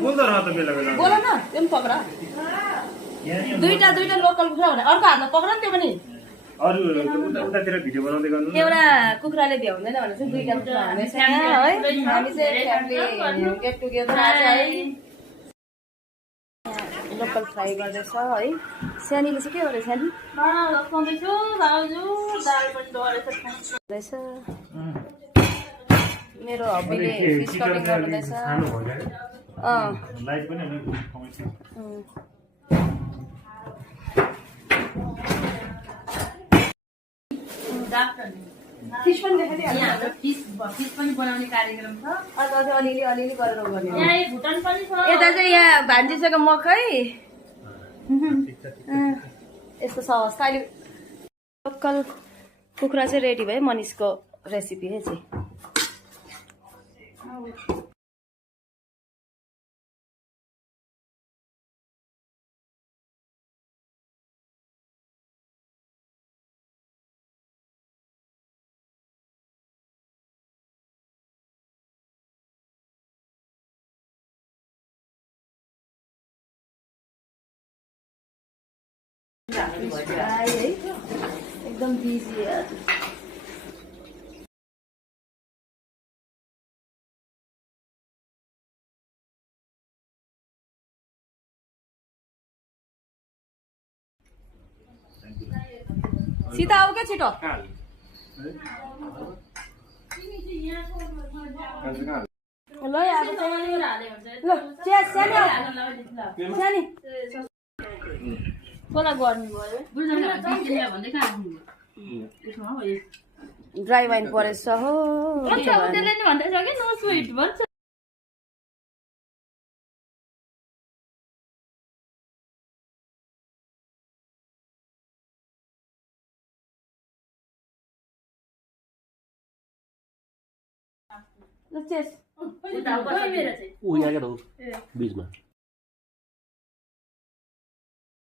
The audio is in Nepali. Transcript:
बोल न त्यो पनि पक्रा दुईटा लोकल कुखुरा भने अर्को हातमा पक्रा नि त्यो पनि एउटा कुखुराले भ्याउँदैन भने चाहिँ दुईटा कुखुरा हुनेछ है हामी चाहिँ फ्यामिली गेट टुगेदर आज है लोकल फ्राई गर्दैछ है सानीले चाहिँ के गर्दैछ मेरो हबीले फिस कटिङ गर्दैछ फिस पनि देखाइदिहाल्नु फिस पनि बनाउने कार्यक्रम छ अलिअलि गरेर गर्ने यता चाहिँ यहाँ भान्जिसकेको मकै यस्तो छ अवस्था अहिले लोकल कुखुरा चाहिँ रेडी भयो मनिषको रेसिपी है चाहिँ एकदम बिजी आज सीता आऊ क्या छिटो ल सानी कोला गर्नुभयो ड्राई वाइन परेछ हो ऊ यहाँ क्या त बीचमा